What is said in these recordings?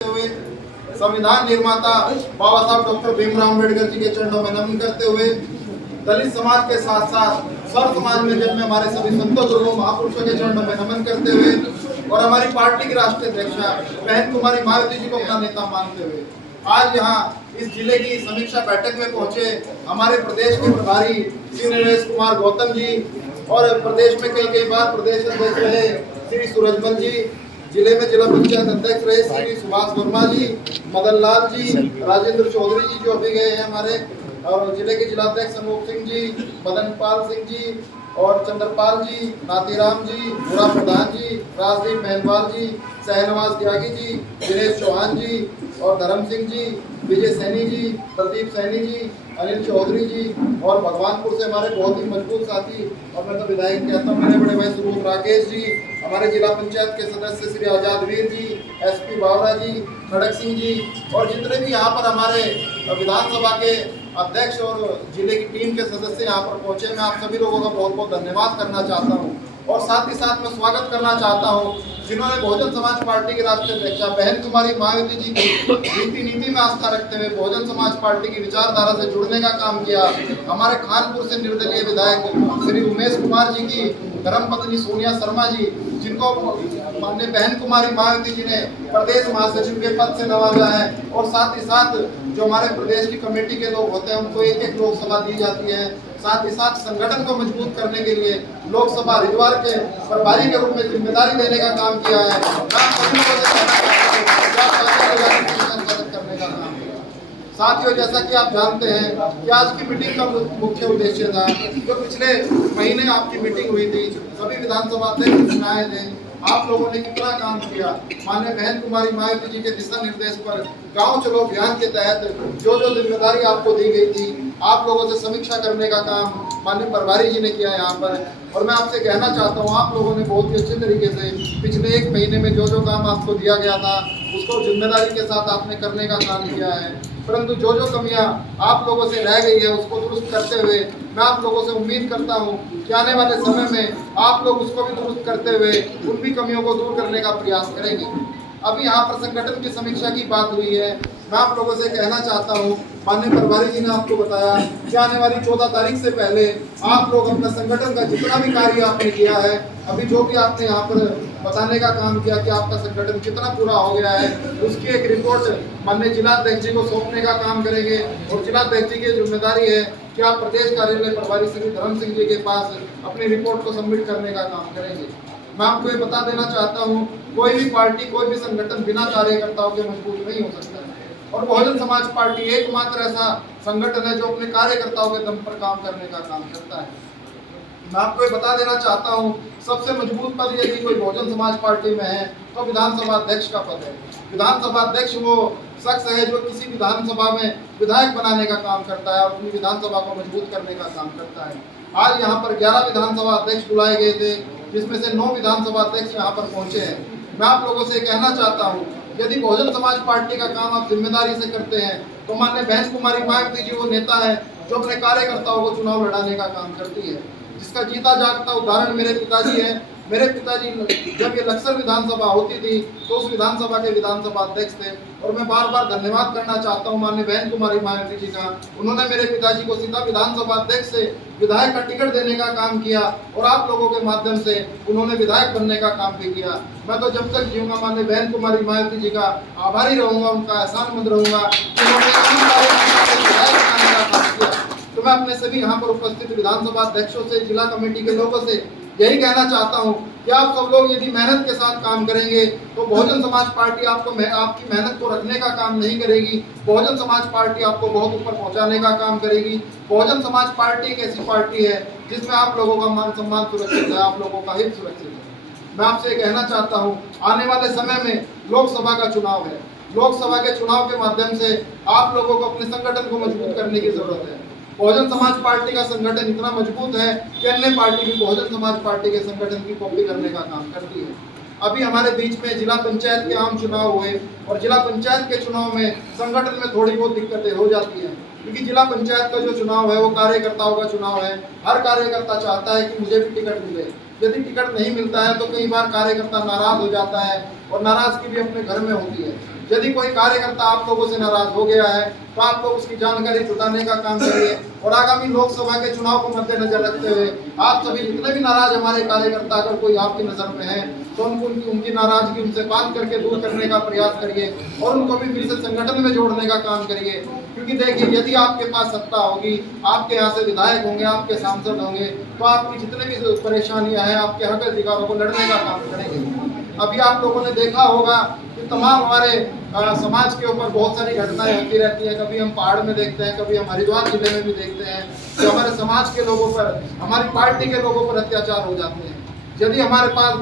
हुए संविधान निर्माता बाबा साहब डॉक्टर भीमराव अम्बेडकर जी के चरणों में नमन करते हुए दलित समाज के साथ साथ सर्व समाज में जन्मे हमारे सभी संतों गुरुओं महापुरुषों के चरणों में नमन करते हुए और हमारी पार्टी की राष्ट्रीय अध्यक्षा बहन कुमारी मायावती जी को अपना नेता मानते हुए आज यहाँ इस जिले की समीक्षा बैठक में पहुंचे हमारे प्रदेश के प्रभारी श्री नरेश कुमार गौतम जी और प्रदेश में कई बार प्रदेश अध्यक्ष रहे श्री सूरजमल जी, जिले में जिला पंचायत अध्यक्ष रहे श्री सुभाष वर्मा जी, मदन लाल जी, राजेंद्र चौधरी जी जो अभी गए हैं हमारे, और जिले के जिलाध्यक्ष अनूप सिंह जी, मदन पाल सिंह जी और चंद्रपाल जी, नातीराम जी, बुरा प्रधान जी, राजदीप मेहनवाल जी, सहनवाज त्यागी जी, दिनेश चौहान जी और धर्म सिंह जी, विजय सैनी जी, प्रदीप सैनी जी, अनिल चौधरी जी और भगवानपुर से हमारे बहुत ही मजबूत साथी और मैं तो विधायक कहता हूँ मेरे बड़े भाई सुबोध राकेश जी, हमारे जिला पंचायत के सदस्य श्री आजाद वीर जी, एसपी बावरा जी, खड़क सिंह जी और जितने भी यहाँ पर हमारे विधानसभा के अध्यक्ष और जिले की टीम के सदस्य यहाँ पर पहुंचे, मैं आप सभी लोगों का बहुत बहुत धन्यवाद करना चाहता हूँ और साथ ही साथ मैं स्वागत करना चाहता हूँ जिन्होंने बहुजन समाज पार्टी के राष्ट्रीय अध्यक्षा बहन कुमारी मायावती जी की नीति में आस्था रखते हुए बहुजन समाज पार्टी की विचारधारा से जुड़ने का काम किया। हमारे खानपुर से निर्दलीय विधायक श्री उमेश कुमार जी की धर्मपत्नी सोनिया शर्मा जी, जिनको माननीय बहन कुमारी मायावती जी ने प्रदेश महासचिव के पद से नवाजा है और साथ ही साथ जो हमारे प्रदेश की कमेटी के लोग होते हैं उनको एक एक लोकसभा दी जाती है। साथ ही साथ संगठन को मजबूत करने के लिए लोकसभा हरिद्वार के प्रभारी के रूप में जिम्मेदारी देने का काम किया है, करने का काम किया। साथियों, जैसा कि आप जानते हैं कि आज की मीटिंग का मुख्य उद्देश्य था, जो पिछले महीने आपकी मीटिंग हुई थी, सभी विधानसभा अध्यक्ष आए थे, आप लोगों ने कितना काम किया। माननीय बहन कुमारी मायावती जी के दिशा निर्देश पर गांव चलो अभियान के तहत जो जो जिम्मेदारी आपको दी गई थी, आप लोगों से समीक्षा करने का काम माननीय प्रभारी जी ने किया यहाँ पर। और मैं आपसे कहना चाहता हूँ, आप लोगों ने बहुत ही अच्छे तरीके से पिछले एक महीने में जो जो काम आपको दिया गया था उसको जिम्मेदारी के साथ आपने करने का काम किया है, परंतु जो जो कमियां आप लोगों से रह गई है उसको दुरुस्त करते हुए मैं आप लोगों से उम्मीद करता हूं कि आने वाले समय में आप लोग उसको भी दुरुस्त करते हुए उन भी कमियों को दूर करने का प्रयास करेंगे। अभी यहाँ पर संगठन की समीक्षा की बात हुई है, मैं आप लोगों से कहना चाहता हूँ, माननीय प्रभारी जी ने आपको बताया कि आने वाली 14 तारीख से पहले आप लोग अपना संगठन का जितना भी कार्य आपने किया है, अभी जो भी आपने यहाँ पर बताने का काम किया कि आपका संगठन कितना पूरा हो गया है, उसकी एक रिपोर्ट माननीय जिलाध्यक्ष जी को सौंपने का काम करेंगे और जिलाध्यक्ष जी की जिम्मेदारी है कि आप प्रदेश कार्यालय प्रभारी श्री धर्म सिंह जी के पास अपनी रिपोर्ट को सबमिट करने का काम करेंगे। मैं आपको ये बता देना चाहता हूँ, कोई भी पार्टी कोई भी संगठन बिना कार्यकर्ताओं के मजबूत नहीं हो सकता है और बहुजन समाज पार्टी एकमात्र ऐसा संगठन है जो अपने कार्यकर्ताओं के दम पर काम करने का काम करता है। मैं आपको ये बता देना चाहता हूँ, सबसे मजबूत पद यदि कोई बहुजन समाज पार्टी में है तो विधानसभा अध्यक्ष का पद है। विधानसभा अध्यक्ष वो शख्स है जो किसी विधानसभा में विधायक बनाने का काम करता है और अपनी विधानसभा को मजबूत करने का काम करता है। आज यहाँ पर 11 विधानसभा अध्यक्ष बुलाए गए थे, जिसमें से 9 विधानसभा अध्यक्ष यहाँ पर पहुंचे हैं। मैं आप लोगों से कहना चाहता हूँ, यदि बहुजन समाज पार्टी का काम आप जिम्मेदारी से करते हैं तो माननीय बहन कुमारी मायावती जी वो नेता है जो अपने कार्यकर्ताओं को चुनाव लड़ाने का काम करती है, जिसका जीता जागता उदाहरण मेरे पिताजी है। मेरे पिताजी जब ये लक्सर विधानसभा होती थी तो उस विधानसभा के विधानसभा अध्यक्ष थे और मैं बार बार धन्यवाद करना चाहता हूँ माननीय बहन कुमारी मायावती जी का। उन्होंने मेरे पिताजी को सीधा विधानसभा अध्यक्ष से विधायक का टिकट देने का काम किया और आप लोगों के माध्यम से उन्होंने विधायक बनने का काम भी किया। मैं तो जब तक जीऊंगा माननीय बहन कुमारी मायावती जी का आभारी रहूंगा, उनका एहसानमंद रहूंगा कि उन्होंने विधायक बनाने का काम किया। तो मैं अपने सभी यहाँ पर उपस्थित विधानसभा अध्यक्षों से, जिला कमेटी के लोगों से यही कहना चाहता हूँ कि आप सब लोग यदि मेहनत के साथ काम करेंगे तो बहुजन समाज पार्टी आपको आपकी मेहनत को रखने का काम नहीं करेगी। बहुजन समाज पार्टी आपको बहुत ऊपर पहुंचाने का काम करेगी। बहुजन समाज पार्टी एक ऐसी पार्टी है जिसमें आप लोगों का मान सम्मान सुरक्षित है, आप लोगों का हित सुरक्षित है। मैं आपसे कहना चाहता हूँ, आने वाले समय में लोकसभा का चुनाव है। लोकसभा के चुनाव के माध्यम से आप लोगों को अपने संगठन को मजबूत करने की जरूरत है। बहुजन समाज पार्टी का संगठन इतना मजबूत है कि अन्य पार्टी भी बहुजन समाज पार्टी के संगठन की कॉपी करने का काम करती है। अभी हमारे बीच में जिला पंचायत के आम चुनाव हुए और जिला पंचायत के चुनाव में संगठन में थोड़ी बहुत दिक्कतें हो जाती हैं, क्योंकि जिला पंचायत का जो चुनाव है वो कार्यकर्ताओं का चुनाव है। हर कार्यकर्ता चाहता है कि मुझे भी टिकट मिले, यदि टिकट नहीं मिलता है तो कई बार कार्यकर्ता नाराज हो जाता है और नाराजगी भी अपने घर में होती है। यदि कोई कार्यकर्ता आप लोगों से नाराज हो गया है तो आप लोग उसकी जानकारी जुटाने का काम करिए और आगामी लोकसभा के चुनाव को मद्देनजर रखते हुए आप सभी जितने भी नाराज हमारे कार्यकर्ता अगर कोई आपकी नजर में है तो उनकी नाराजगी उनसे बात करके दूर करने का प्रयास करिए और उनको भी फिर से संगठन में जोड़ने का काम करिए। क्योंकि देखिए, यदि आपके पास सत्ता होगी, आपके यहाँ से विधायक होंगे, आपके सांसद होंगे, तो आपकी जितने भी परेशानियां हैं, आपके हक अधिकारों को लड़ने का काम करेंगे। अभी आप लोगों ने देखा होगा कि तमाम हमारे समाज के ऊपर बहुत सारी घटनाएं होती रहती हैं। कभी हम पहाड़ में देखते हैं, कभी हम हरिद्वार जिले में भी देखते हैं कि हमारे समाज के लोगों पर, हमारी पार्टी के लोगों पर अत्याचार हो जाते हैं। यदि हमारे पास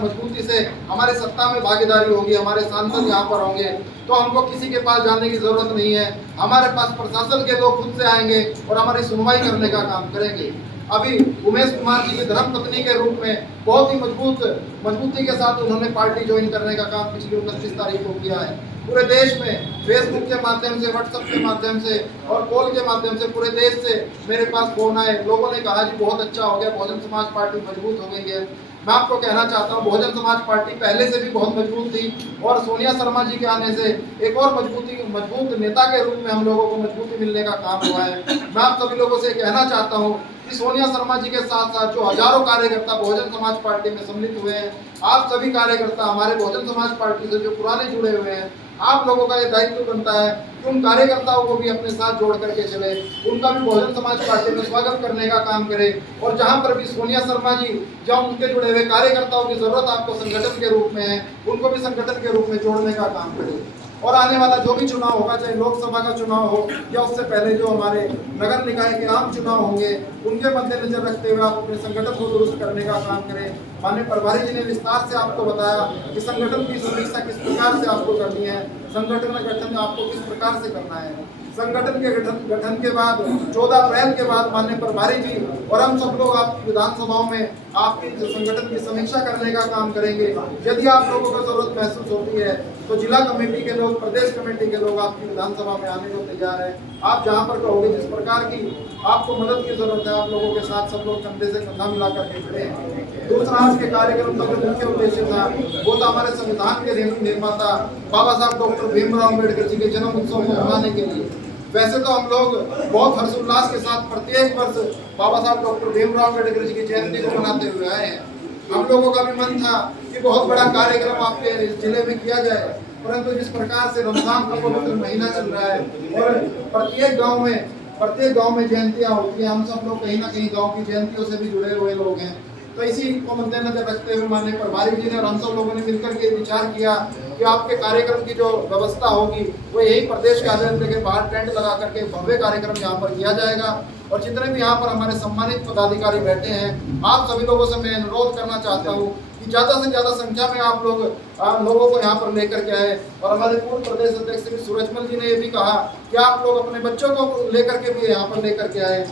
मजबूती से हमारी सत्ता में भागीदारी होगी, हमारे सांसद यहाँ पर होंगे, तो हमको किसी के पास जाने की जरूरत नहीं है। हमारे पास प्रशासन के लोग खुद से आएंगे और हमारी सुनवाई करने का काम करेंगे। अभी उमेश कुमार जी की धर्मपत्नी के रूप में बहुत ही मजबूती के साथ उन्होंने पार्टी ज्वाइन करने का काम पिछली 29 तारीख को किया है। पूरे देश में फेसबुक के माध्यम से, व्हाट्सएप के माध्यम से और कॉल के माध्यम से पूरे देश से मेरे पास फोन आए। लोगों ने कहा जी बहुत अच्छा हो गया, बहुजन समाज पार्टी मजबूत हो गई है। मैं आपको कहना चाहता हूँ, बहुजन समाज पार्टी पहले से भी बहुत मजबूत थी और सोनिया शर्मा जी के आने से एक और मजबूत नेता के रूप में हम लोगों को मजबूती मिलने का काम हुआ है। मैं आप सभी लोगों से कहना चाहता हूँ कि सोनिया शर्मा जी के साथ साथ जो हजारों कार्यकर्ता बहुजन समाज पार्टी में सम्मिलित हुए हैं, आप सभी कार्यकर्ता हमारे बहुजन समाज पार्टी से जो पुराने जुड़े हुए हैं, आप लोगों का ये दायित्व बनता है कि उन कार्यकर्ताओं को भी अपने साथ जोड़ करके चले, उनका भी बहुजन समाज पार्टी में स्वागत करने का काम करे। और जहां पर भी सोनिया शर्मा जी, जहां उनके जुड़े हुए कार्यकर्ताओं की जरूरत आपको संगठन के रूप में है, उनको भी संगठन के रूप में जोड़ने का काम करे। और आने वाला जो भी चुनाव होगा, चाहे लोकसभा का चुनाव हो या उससे पहले जो हमारे नगर निकाय के आम चुनाव होंगे, उनके मद्देनजर रखते हुए आप अपने संगठन को दुरुस्त करने का काम करें। माननीय प्रभारी जी ने विस्तार से आपको बताया कि संगठन की समीक्षा किस प्रकार से आपको करनी है, संगठन का गठन आपको किस प्रकार से करना है। संगठन के गठन के बाद 14 अप्रैल के बाद माननीय प्रभारी जी और हम सब लोग आपकी विधानसभाओं में आपके संगठन की समीक्षा करने का काम करेंगे। यदि आप लोगों को जरूरत महसूस होती है तो जिला कमेटी के लोग, प्रदेश कमेटी के लोग आपकी विधानसभा में आने को तैयार है। आप जहां पर कहोगे, जिस प्रकार की आपको मदद की जरूरत है, आप लोगों के साथ सब लोग कंधे से कंधा मिला करके खड़े हैं। दूसरा आज के कार्यक्रम का जो मुख्य उद्देश्य था वो था हमारे संविधान के निर्माता बाबा साहब डॉक्टर भीमराव अम्बेडकर जी के जन्म उत्सव को मनाने के लिए। वैसे तो हम लोग बहुत हर्षोल्लास के साथ प्रत्येक वर्ष बाबा साहब डॉक्टर भीमराव अम्बेडकर जी की जयंती को मनाते हुए आए हैं। हम लोगों का भी मन था कि बहुत बड़ा कार्यक्रम आपके जिले में किया जाए, परंतु जिस प्रकार से रमजान का पवित्र महीना चल रहा है और प्रत्येक गांव में जयंतियां होती हैं, हम सब लोग कहीं ना कहीं गांव की जयंतियों से भी जुड़े हुए लोग हैं, तो इसी को मद्देनजर रखते हुए माननीय प्रभारी जी ने और हम सब लोगों ने मिलकर के विचार किया कि आपके कार्यक्रम की जो व्यवस्था होगी वो यही प्रदेश कार्यालय के बाहर टेंट लगा करके भव्य कार्यक्रम यहाँ पर किया जाएगा। और जितने भी यहाँ पर हमारे सम्मानित पदाधिकारी बैठे हैं, आप सभी लोगों से मैं अनुरोध करना चाहता हूँ कि ज़्यादा से ज़्यादा संख्या में आप लोगों को यहाँ पर लेकर के आए। और हमारे पूर्व प्रदेश अध्यक्ष श्री सूरजमल जी ने ये भी कहा कि आप लोग अपने बच्चों को लेकर के भी यहाँ पर लेकर के आए।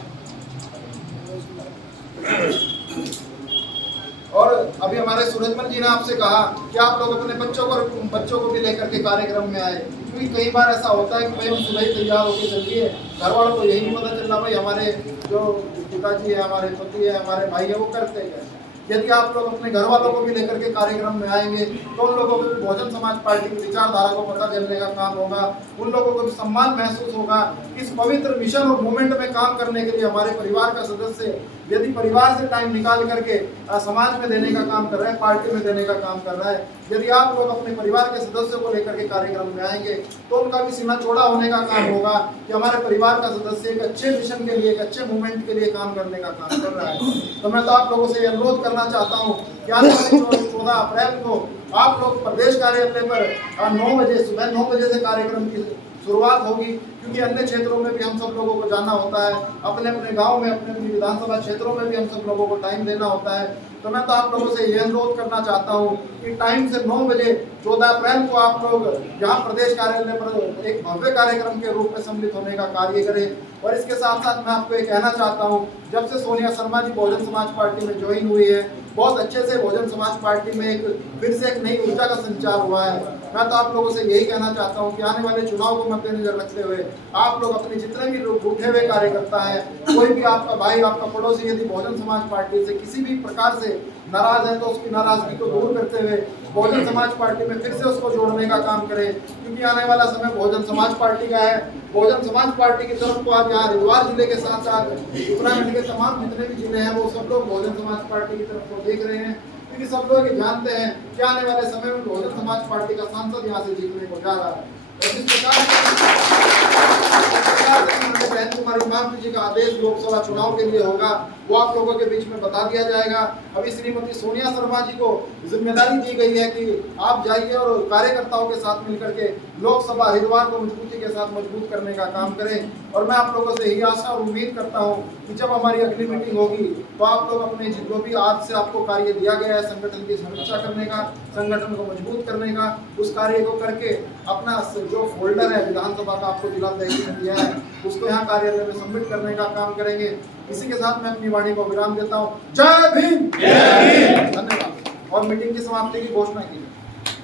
और अभी हमारे सूरजमल जी ने आपसे कहा कि आप लोग अपने बच्चों को भी लेकर के कार्यक्रम में आए, क्योंकि कई बार ऐसा होता है कि भाई हम सुबह तैयार होकर चलिए, घर वालों को यही नहीं पता चल रहा भाई हमारे जो पिताजी है, हमारे पति है, हमारे भाई है, वो करते हैं। यदि आप लोग अपने घर वालों को भी लेकर के कार्यक्रम में आएंगे तो उन लोगों को भी बहुजन समाज पार्टी की विचारधारा को पता चलने का काम होगा, उन लोगों को भी सम्मान महसूस होगा। इस पवित्र मिशन और मूवमेंट में काम करने के लिए हमारे परिवार का सदस्य यदि परिवार से टाइम निकाल करके समाज में देने का काम कर रहा है, पार्टी में देने का काम कर रहा है, यदि आप लोग अपने परिवार के सदस्यों को लेकर के कार्यक्रम में आएंगे तो उनका भी सीना चौड़ा होने का काम होगा कि हमारे परिवार का सदस्य एक अच्छे मिशन के लिए, एक अच्छे मूवमेंट के लिए काम करने का काम कर रहा है। तो मैं तो आप लोगों से अनुरोध करना चाहता हूँ कि आज 14 अप्रैल को आप लोग प्रदेश कार्यालय पर 9 बजे, सुबह 9 बजे से कार्यक्रम की शुरुआत होगी, क्योंकि अन्य क्षेत्रों में भी हम सब लोगों को जाना होता है, अपने अपने गांव में, अपने अपने विधानसभा क्षेत्रों में भी हम सब लोगों को टाइम देना होता है। तो मैं तो आप लोगों से ये अनुरोध करना चाहता हूँ कि टाइम से 9 बजे 14 अप्रैल को आप लोग यहाँ प्रदेश कार्यालय पर एक भव्य कार्यक्रम के रूप में सम्मिलित होने का कार्य करें। और इसके साथ साथ मैं आपको ये कहना चाहता हूँ, जब से सोनिया शर्मा जी बहुजन समाज पार्टी में ज्वाइन हुई है बहुत अच्छे से बहुजन समाज पार्टी में एक फिर से एक नई ऊर्जा का संचार हुआ है। मैं तो आप लोगों से यही कहना चाहता हूं कि आने वाले चुनाव को मद्देनजर रखते हुए आप लोग अपने जितने भी रूठे हुए कार्यकर्ता है, कोई भी आपका भाई, आपका पड़ोसी यदि बहुजन समाज पार्टी से किसी भी प्रकार से नाराज है तो उसकी नाराजगी को दूर करते हुए बहुजन समाज पार्टी में फिर से उसको जोड़ने का काम करें, क्योंकि आने वाला समय बहुजन समाज पार्टी का है। बहुजन समाज पार्टी की तरफ को आज यहाँ हरिद्वार जिले के साथ साथ उत्तराखंड के तमाम जितने भी जिले हैं वो सब लोग बहुजन समाज पार्टी की तरफ को देख रहे हैं, क्योंकि सब लोग ये जानते हैं कि आने वाले समय में बहुजन समाज पार्टी का सांसद यहाँ से जीतने को जा रहा है। और जिस प्रकार से बहन कुमारी इमाम जी का आदेश लोकसभा चुनाव के लिए होगा वो आप लोगों के बीच में बता दिया जाएगा। अभी श्रीमती सोनिया शर्मा जी को जिम्मेदारी दी गई है कि आप जाइए और कार्यकर्ताओं के साथ मिलकर के लोकसभा हरिद्वार को मजबूती के साथ मजबूत करने का काम करें। और मैं आप लोगों से यही आशा और उम्मीद करता हूं कि जब हमारी अगली मीटिंग होगी तो आप लोग अपने जो भी आज से आपको कार्य दिया गया है संगठन की समीक्षा करने का, संगठन को मजबूत करने का, उस कार्य को करके अपना जो फोल्डर है विधानसभा का आपको जिलाध्यक्ष ने दिया है उसको यहाँ कार्यालय में सबमिट करने का काम करेंगे। इसी के साथ मैं अपनी वाणी को विराम देता हूँ। जय भीम, धन्यवाद। और मीटिंग की समाप्ति की घोषणा की।